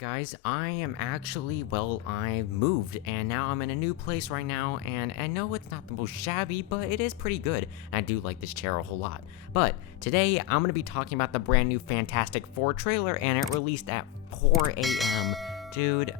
guys, I am actually, well, I moved and now I'm in a new place right now, and I know it's not the most shabby, but it is pretty good. I do like this chair a whole lot. But today I'm going to be talking about the brand new Fantastic Four trailer, and it released at 4 a.m. Dude,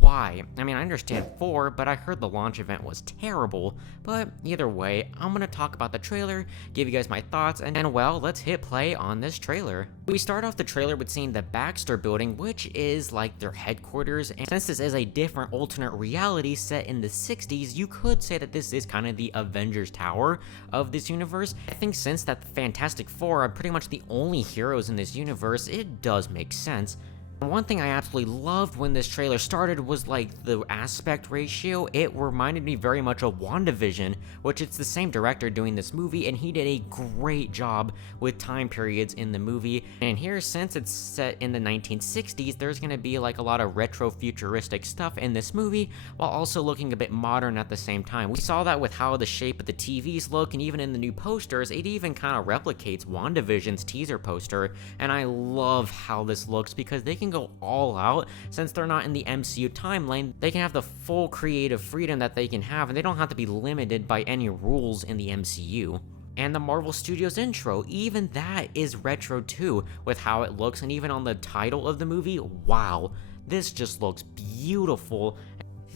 why? I mean, I understand 4, but I heard the launch event was terrible. But either way, I'm gonna talk about the trailer, give you guys my thoughts, and well, let's hit play on this trailer. We start off the trailer with seeing the Baxter building, which is like their headquarters, and since this is a different alternate reality set in the 60s, you could say that this is kind of the Avengers Tower of this universe. I think since that the Fantastic Four are pretty much the only heroes in this universe, it does make sense. One thing I absolutely loved when this trailer started was like the aspect ratio. It reminded me very much of WandaVision, which it's the same director doing this movie, and he did a great job with time periods in the movie. And here, since it's set in the 1960s, there's gonna be like a lot of retro futuristic stuff in this movie, while also looking a bit modern at the same time. We saw that with how the shape of the TVs look, and even in the new posters, it even kind of replicates WandaVision's teaser poster. And I love how this looks because they can go all out. Since they're not in the MCU timeline, they can have the full creative freedom that they can have, and they don't have to be limited by any rules in the MCU. And the Marvel Studios intro, even that is retro too, with how it looks, and even on the title of the movie, wow, this just looks beautiful.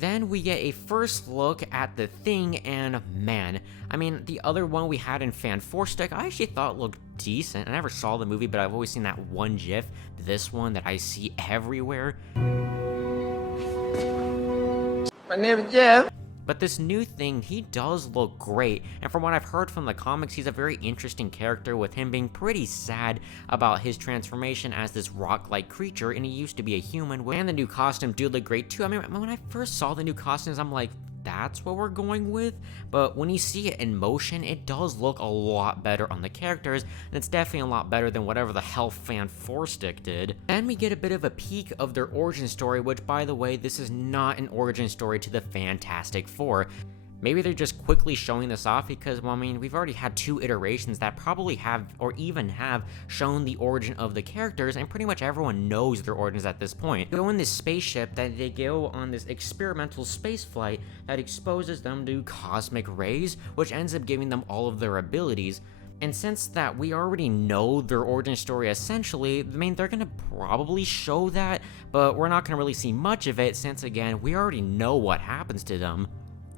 Then we get a first look at The Thing, and man, I mean, the other one we had in Fanforstic, I actually thought looked decent. I never saw the movie, but I've always seen that one GIF, this one that I see everywhere. My name is Jeff. But this new Thing, he does look great, and from what I've heard from the comics, he's a very interesting character, with him being pretty sad about his transformation as this rock-like creature, and he used to be a human, and the new costume do look great too. I mean, when I first saw the new costumes, I'm like, that's what we're going with? But when you see it in motion, it does look a lot better on the characters, and it's definitely a lot better than whatever the hell Fanforstic did. And we get a bit of a peek of their origin story, which, by the way, this is not an origin story to the Fantastic Four. Maybe they're just quickly showing this off because, well, I mean, we've already had 2 iterations that probably have, or even have, shown the origin of the characters, and pretty much everyone knows their origins at this point. They go in this spaceship that they go on this experimental space flight that exposes them to cosmic rays, which ends up giving them all of their abilities. And since that we already know their origin story essentially, I mean, they're gonna probably show that, but we're not gonna really see much of it since, again, we already know what happens to them.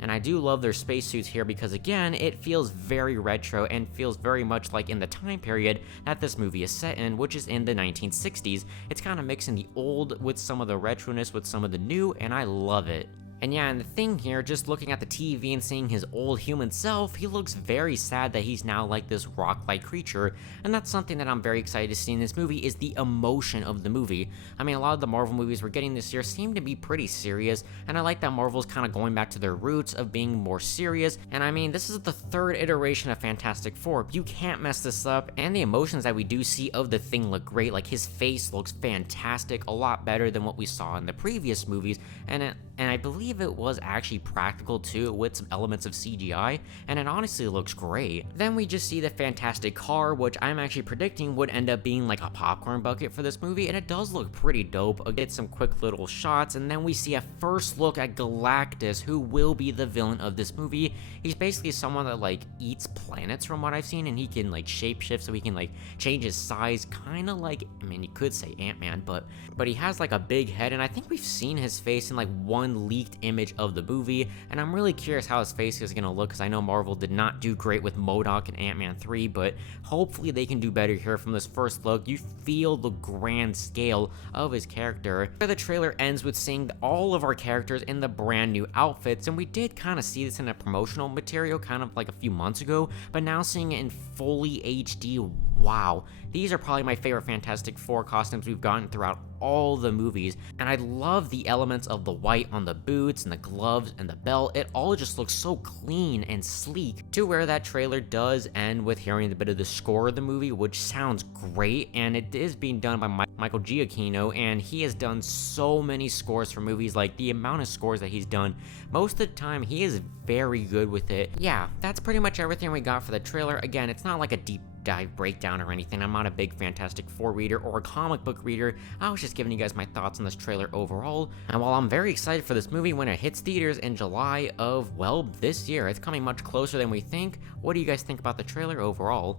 And I do love their spacesuits here because, again, it feels very retro and feels very much like in the time period that this movie is set in, which is in the 1960s. It's kind of mixing the old with some of the retroness with some of the new, and I love it. And yeah, and the Thing here, just looking at the TV and seeing his old human self, he looks very sad that he's now like this rock-like creature, and that's something that I'm very excited to see in this movie, is the emotion of the movie. I mean, a lot of the Marvel movies we're getting this year seem to be pretty serious, and I like that Marvel's kind of going back to their roots of being more serious, and I mean, this is the 3rd iteration of Fantastic Four. You can't mess this up, and the emotions that we do see of the Thing look great. Like, his face looks fantastic, a lot better than what we saw in the previous movies, and I believe it was actually practical too, with some elements of CGI, and it honestly looks great. Then we just see the Fantastic Car, which I'm actually predicting would end up being like a popcorn bucket for this movie, and it does look pretty dope. I'll get some quick little shots, and then we see a first look at Galactus, who will be the villain of this movie. He's basically someone that like eats planets from what I've seen, and he can like shapeshift, so he can like change his size, kind of like, I mean, you could say Ant-Man, but he has like a big head, and I think we've seen his face in like one leaked image of the movie, and I'm really curious how his face is going to look, because I know Marvel did not do great with MODOK and Ant-Man 3, but hopefully they can do better here. From this first look, you feel the grand scale of his character. The trailer ends with seeing all of our characters in the brand new outfits, and we did kind of see this in a promotional material kind of like a few months ago, but now seeing it in fully HD, wow. These are probably my favorite Fantastic Four costumes we've gotten throughout all the movies, and I love the elements of the white on the boots and the gloves and the belt. It all just looks so clean and sleek, to where that trailer does end with hearing a bit of the score of the movie, which sounds great, and it is being done by Michael Giacchino, and he has done so many scores for movies. Like, the amount of scores that he's done, most of the time he is very good with it. Yeah, that's pretty much everything we got for the trailer. Again, it's not like a deep dive breakdown or anything. I'm not a big Fantastic Four reader or a comic book reader. I was just giving you guys my thoughts on this trailer overall. And while I'm very excited for this movie when it hits theaters in July of, well, this year, it's coming much closer than we think. What do you guys think about the trailer overall?